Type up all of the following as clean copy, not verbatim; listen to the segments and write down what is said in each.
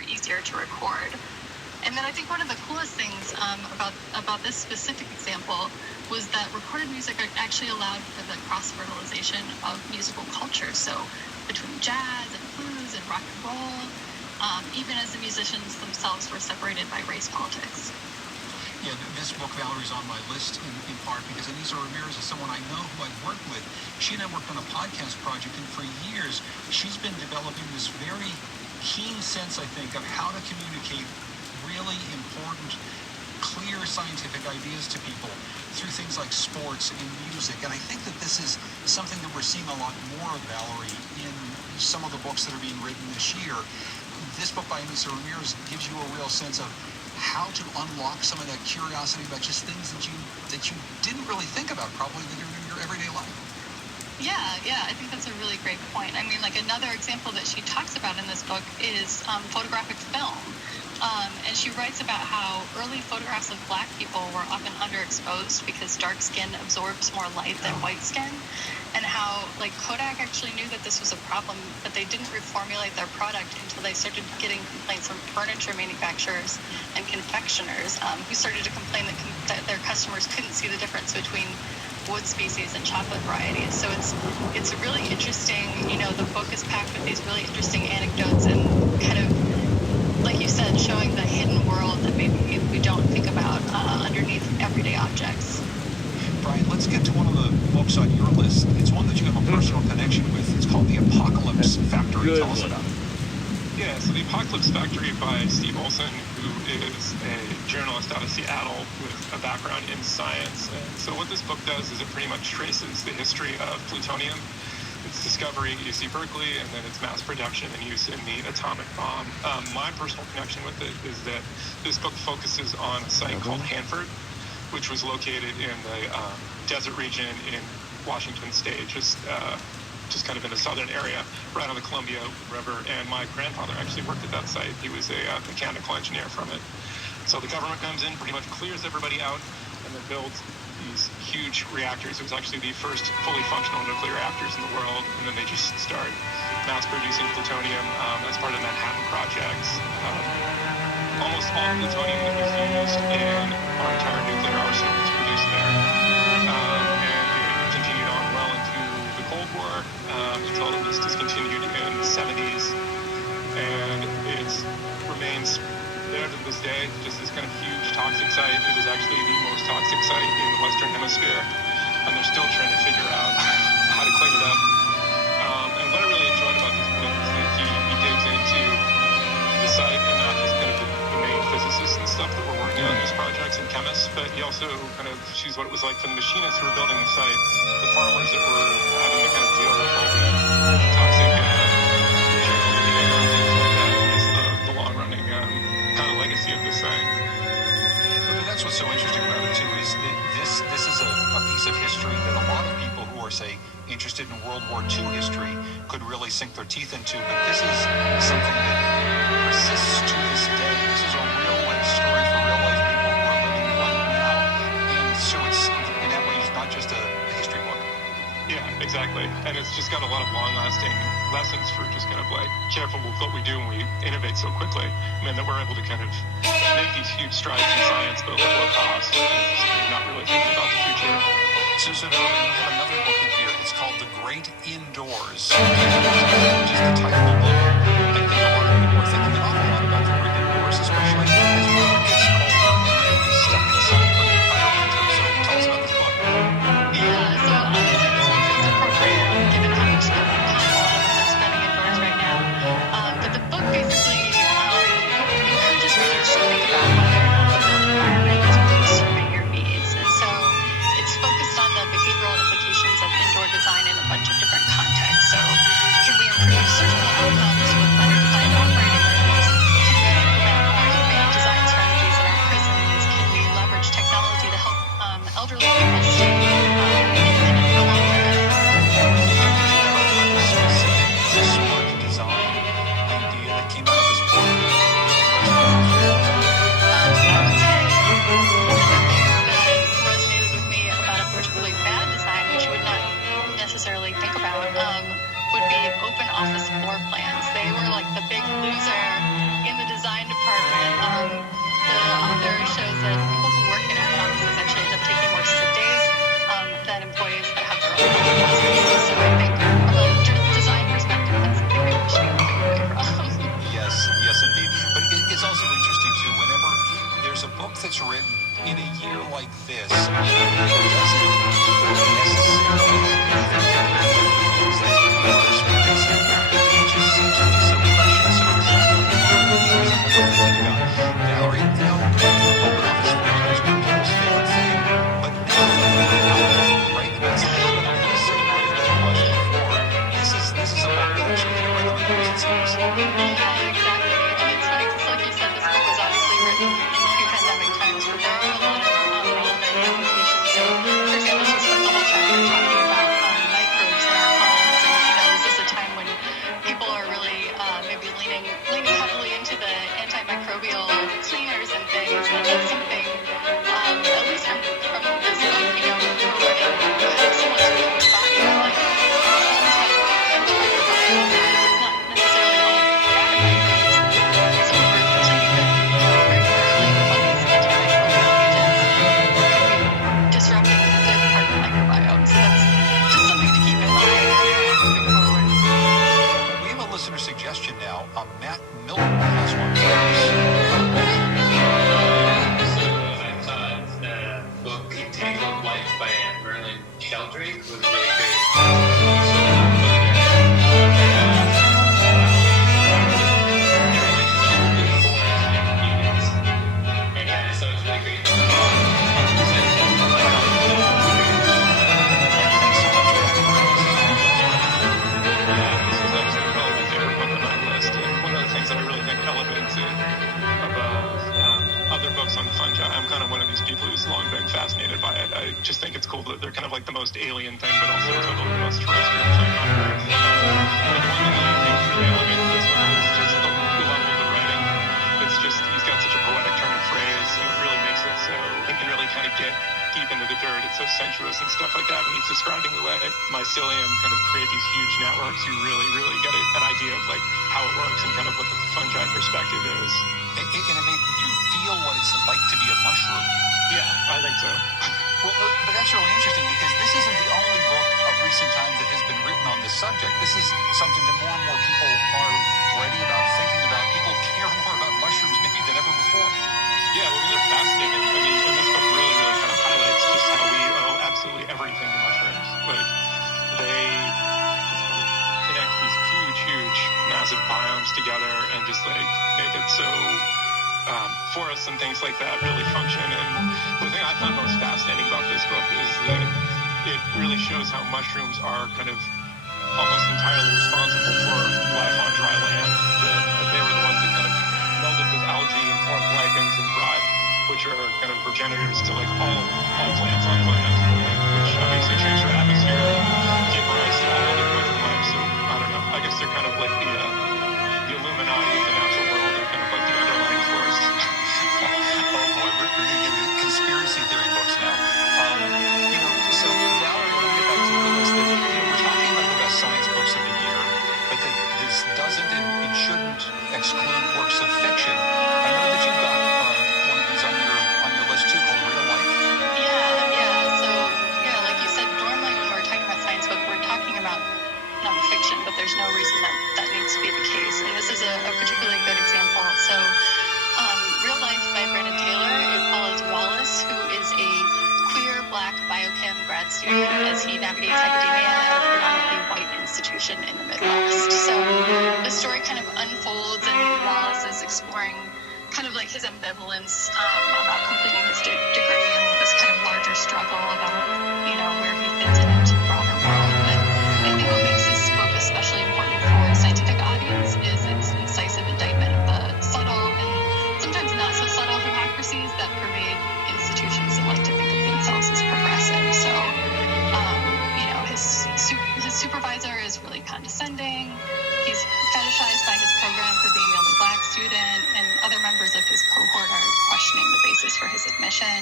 were easier to record. And then I think one of the coolest things about this specific example was that recorded music actually allowed for the cross-fertilization of musical culture. So between jazz and blues and rock and roll, even as the musicians themselves were separated by race politics. Yeah, this book, Valerie's on my list in part because Anissa Ramirez is someone I know who I've worked with. She and I worked on a podcast project, and for years, she's been developing this very keen sense, I think, of how to communicate really important, clear scientific ideas to people through things like sports and music. And I think that this is something that we're seeing a lot more of, Valerie, in some of the books that are being written this year. This book by Anissa Ramirez gives you a real sense of how to unlock some of that curiosity about just things that you didn't really think about probably that are in your everyday life. Yeah, I think that's a really great point. I mean, like another example that she talks about in this book is photographic film. And she writes about how early photographs of Black people were often underexposed because dark skin absorbs more light than white skin, and how like Kodak actually knew that this was a problem, but they didn't reformulate their product until they started getting complaints from furniture manufacturers and confectioners who started to complain that their customers couldn't see the difference between wood species and chocolate varieties. So it's really interesting. You know, the book is packed with these really interesting anecdotes and kind of, like you said, showing the hidden world that maybe we don't think about underneath everyday objects. Brian, let's get to one of the books on your list. It's one that you have a personal connection with. It's called The Apocalypse Factory. Tell us about it. Yeah, so The Apocalypse Factory by Steve Olson, who is a journalist out of Seattle with a background in science. And so what this book does is it pretty much traces the history of plutonium, its discovery at UC Berkeley, and then its mass production and use in the atomic bomb. My personal connection with it is that this book focuses on a site called Hanford, which was located in the desert region in Washington State, just kind of in the southern area, right on the Columbia River. And my grandfather actually worked at that site. He was a mechanical engineer from it. So the government comes in, pretty much clears everybody out, and then builds these huge reactors. It was actually the first fully functional nuclear reactors in the world, and then they just start mass-producing plutonium as part of the Manhattan Project. Almost all plutonium that was used in our entire nuclear arsenal was produced there. And it continued on well into the Cold War until it was discontinued in the 70s. And it remains there to this day, just this kind of huge toxic site. It was actually the most toxic site in the Western Hemisphere, and they're still trying to figure out how to clean it up. And what I really enjoyed about this book is that he digs into the site and not just kind of the main physicists and stuff that were working on these projects and chemists, but he also kind of sees what it was like for the machinists who were building the site, the farmers that were having to kind of deal with all the toxic chemical manure and things like that. Just the long-running kind of legacy of this thing. But that's what's so interesting about it too, is that this is a piece of history that a lot of people who are, say, interested in World War II history could really sink their teeth into. But this is something that persists to this day. This is a real-life story for real-life people who are living right now. And so it's, in that way, it's not just a history book. Yeah, exactly. And it's just got a lot of long-lasting lessons for just kind of like careful with what we do when we innovate so quickly. I mean, that we're able to kind of make these huge strides in science, but at low cost, and not really thinking about the future. So we have another book in here. It's called The Great Indoors. Just the title of the book. I think a lot of people are thinking an awful lot about the Great Indoors, especially as weather gets colder and we're going to be stuck inside for the entire winter. So tell us about this book. Yeah, so obviously this one feels appropriate given how much time a lot of us are spending indoors right now. But the book basically encourages readers to think about whether or not the built environment is really serving your needs. And so it's focused on the behavioral implications of indoor design in a bunch of different contexts. So can we improve surgical outcomes with better designed operating rooms? like this, it doesn't necessarily things that people are experiencing. It just seems to be so precious, so exactly what we're thinking about. Valerie, you know, open office photos are people's favorite thing, but now right, it's a little bit of the same way that it was before. This is a book that actually hit a rhythm and blues, it seems. Yeah, exactly. And it's funny because, like you said, this book was obviously written in pre-pandemic times, but there are a lot of relevant applications. So, for example, she spends a whole chapter talking about microbes in our homes, and this is a time when people are really maybe leaning heavily into the antimicrobial cleaners and things, and that's something, at least from this book, we're learning kind of similar to the human body. Like, homes have a microbiome, and it's not necessarily all bad microbes. Some of our cleaning them, very thoroughly with all these antimicrobial agents could be disrupting the good part of the microbiome. So that's just something to keep in mind moving forward. We have a listener suggestion now. Matt Milton has one for us. So I thought the book Entangled Life by Merlin Sheldrake was really great. I'm kind of one of these people who's long been fascinated by it. I just think it's cool that they're kind of like the most alien thing, but also totally the most terrestrial thing on Earth. And one thing that I think really elevates this one is just the level of the writing. It's just, he's got such a poetic turn of phrase, and it really makes it so it can really kind of get deep into the dirt. It's so sensuous and stuff like that. And he's describing the way mycelium kind of create these huge networks. You really, really get an idea of like how it works and kind of what the fungi perspective is. And it made you feel what it's like to be a mushroom. Yeah, I think so. Well, but that's really interesting because this isn't the only book of recent times that has been written on this subject. This is something that more and more people are writing about, thinking about. People care more about mushrooms maybe than ever before. Yeah, well, they're fascinating. I mean, and this book really, really kind of highlights just how we owe absolutely everything to mushrooms. Like, they just connect these huge, massive biomes together and just like make it so forests and things like that really function. And the thing I found most fascinating about this book is that it really shows how mushrooms are kind of almost entirely responsible for life on dry land. That they were the ones that kind of melded with algae and formed lichens and brine, which are kind of progenitors to like all plants on land, which obviously change their atmosphere and give rise to all other kinds of life. So I don't know. I guess they're kind of like the Illuminati of the natural world. They're kind of like the underlying force. Oh boy, we're going to get into conspiracy theory books now. So Valerie, we'll get back to your list. That, we're talking about the best science books of the year, but this doesn't and shouldn't exclude works of fiction. I know that you've got one of these on your list too, called Real Life. Yeah. So like you said, normally when we're talking about science book, we're talking about nonfiction, but there's no reason that needs to be the case. And this is a particularly good example. So Real Life by Brandon Taylor, it follows Wallace, who is a queer black biochem grad student as he navigates academia at a predominantly white institution in the Midwest. So the story kind of unfolds and Wallace is exploring kind of like his ambivalence about completing his degree and this kind of larger struggle about, where he fits into the broader world. But I think what makes this book especially important for a scientific audience is its incisive indictment of the subtle and sometimes not so subtle hypocrisies that pervade institutions that like to think of themselves as progressive. So, his supervisor is really condescending. He's fetishized by his program for being the only black student, and other members of his cohort are questioning the basis for his admission.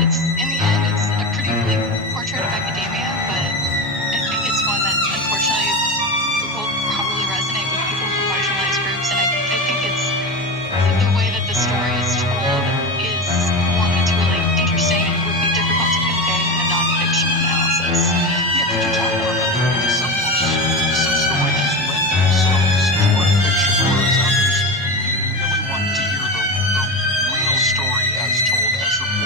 It's in the end, it's a pretty bleak portrait of academia, but I think it's one that unfortunately will probably resonate with people from marginalized groups. And I think it's the way that the story is told is one that's really interesting and would be difficult to convey in a nonfiction analysis. Yeah, could you talk more about that? Because some books, some stories just lend themselves toward fiction, whereas others, you really want to hear the real story as told, as reported.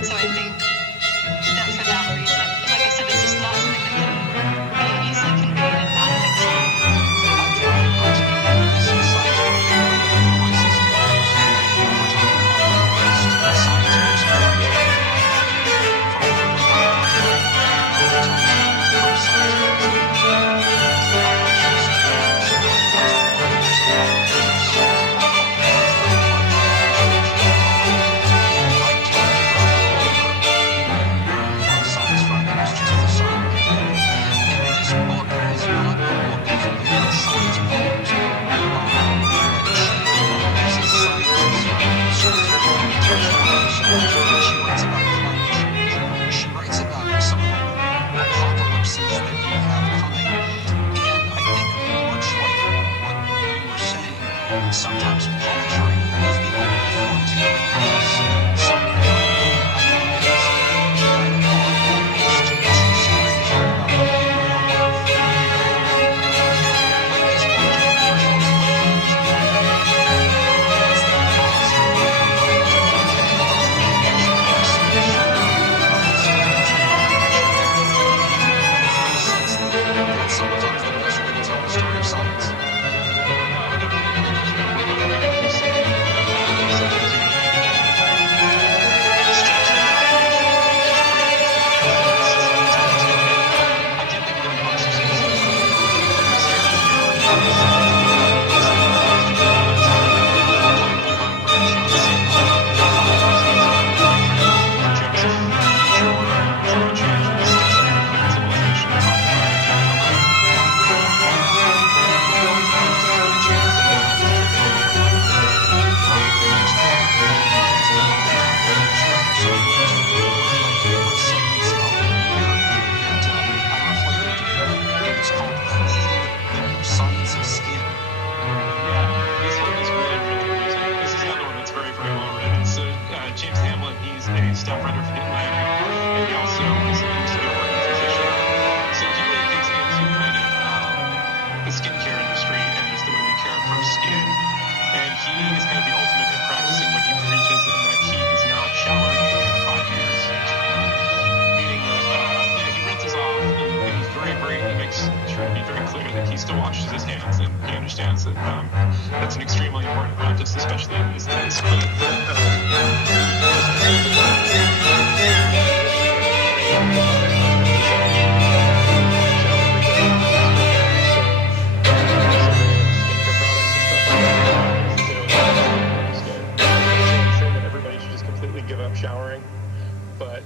And so I think that for that reason, like I said, it's just not something that can be easily conveyed in nonfiction. I've tried, but this is science fiction. Licensed to use. We're talking about the artist, science fiction franchise. From the from science fiction. How much is to use? What's the market? So the I talked to her on Science Friday. It was just the summer. And this book is not a book of science poems. She's a scientist. She writes about climate change. She writes about some of the apocalypses that we have coming. And I think much like what you were saying, sometimes poetry is the only form to get across some very big ideas that are almost too scary to talk about in real life. Like this book, first of all, it's what's the cost of that sometimes the best way to tell the story of science. I can't think of any books Science of Skin. This one is really, really amusing. This is another one that's very, very well written. So James Hamlin, he's a staff writer for The Atlantic, and he also is a working physician. So he really digs into kind of the skincare industry and just the way we care for our skin. And he is kind of the ultimate in practicing what he preaches, in that he has not showered in 5 years. Meaning that he rinses off, and he's he makes sure to be very clear that he still washes his hands, and he understands that that's an extremely important practice, especially in these days. Everybody should just completely give up showering, but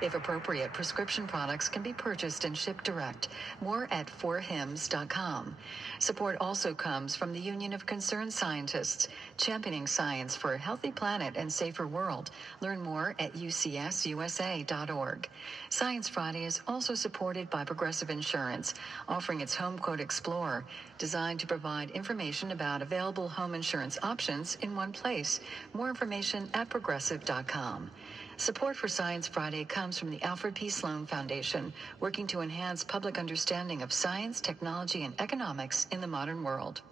If appropriate, prescription products can be purchased and shipped direct. More at forhims.com. Support also comes from the Union of Concerned Scientists, championing science for a healthy planet and safer world. Learn more at ucsusa.org. Science Friday is also supported by Progressive Insurance, offering its Home Quote Explorer, designed to provide information about available home insurance options in one place. More information at progressive.com. Support for Science Friday comes from the Alfred P. Sloan Foundation, working to enhance public understanding of science, technology, and economics in the modern world.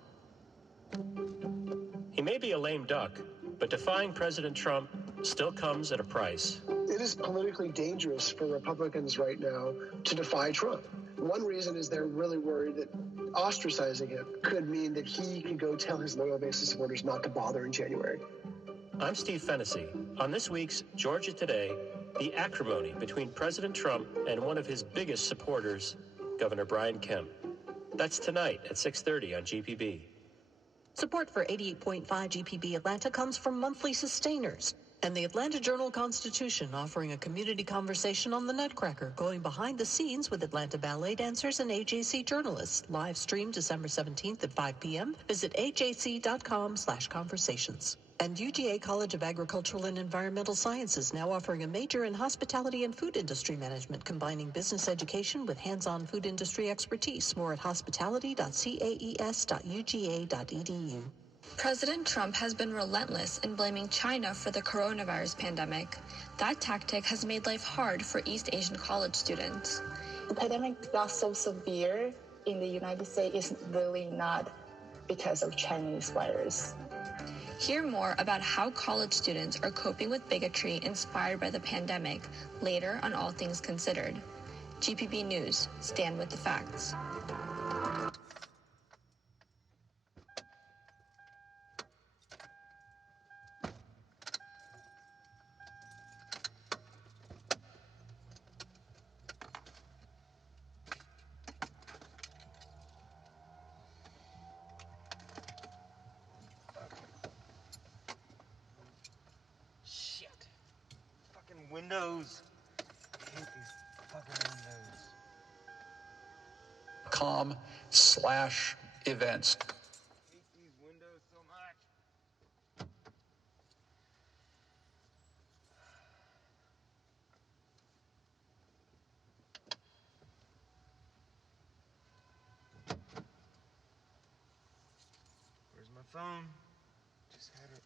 He may be a lame duck, But defying President Trump still comes at a price. It is politically dangerous for Republicans right now to defy Trump. One reason is they're really worried that ostracizing him could mean that he can go tell his loyal base of supporters not to bother in January. I'm Steve Fennessy. On this week's Georgia Today, the acrimony between President Trump and one of his biggest supporters, Governor Brian Kemp. That's tonight at 6:30 on GPB. Support for 88.5 GPB Atlanta comes from monthly sustainers and the Atlanta Journal-Constitution, offering a community conversation on the Nutcracker, going behind the scenes with Atlanta ballet dancers and AJC journalists. Live stream December 17th at 5 p.m. Visit ajc.com/conversations. And UGA College of Agricultural and Environmental Sciences, now offering a major in hospitality and food industry management, combining business education with hands-on food industry expertise. More at hospitality.caes.uga.edu. President Trump has been relentless in blaming China for the coronavirus pandemic. That tactic has made life hard for East Asian college students. The pandemic got so severe in the United States is really not because of Chinese virus. Hear more about how college students are coping with bigotry inspired by the pandemic later on All Things Considered. GPB News, stand with the facts. Windows. I hate these fucking windows. .com/events. I hate these windows so much. Where's my phone? Just had it.